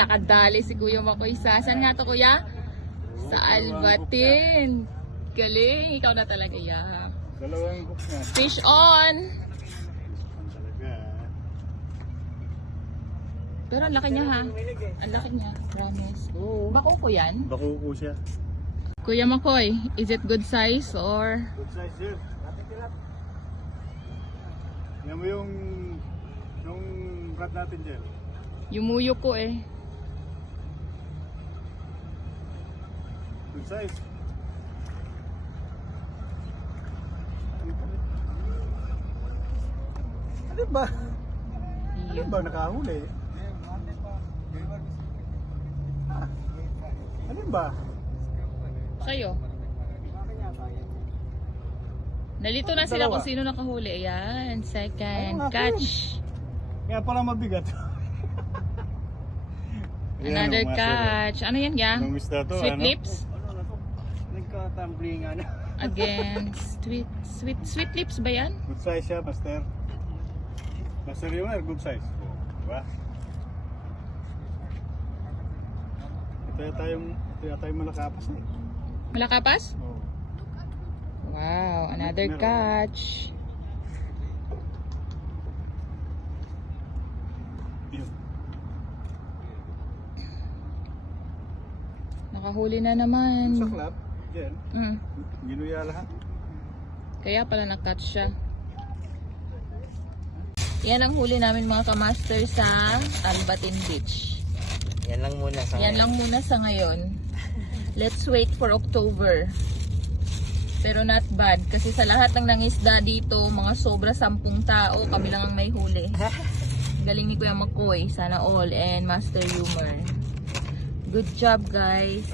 nakadali si Kuya Makoy sa... Saan nga to, Kuya? Sa Albatin. Galing. Ikaw na talaga, ya. Dalawang hook na. Fish on! Talaga. Pero ang laki niya, ha? Ang laki niya. Promise. Bako ko yan? Bakuko siya. Kuya Makoy, is it good size or... Good size sir. Yan mo yung brad natin dyan. Yumuyo ko eh. Good size. Ano ba? Ano ba nakahuli? Ano ba? Sa'yo. Nalito na sila kung sino nakahuli. Ayan, second catch. Kaya pala mabigat. Another catch. Ano yan, ya? Anong isda to? Sweet Ano? lips? Nagka-tumbling ano. Again, sweet lips ba yan? Good size siya, Master. Master yung good size. Diba? Ito yata yung malakapas eh. Malakapas? Oo. Wow, another catch. Yun. Nakahuli na naman. Sa club, yan. Ginuya lahat. Kaya pala na-catch siya. Yan ang huli namin mga kamaster sa Albatin Beach. Yan lang muna sa Yan lang muna sa ngayon. Let's wait for October. Pero not bad. Kasi sa lahat ng nangisda dito, mga sobra 10 tao, kami lang ang may huli. Galing ni Kuya Makoy. Sana all. And Master Humor. Good job guys.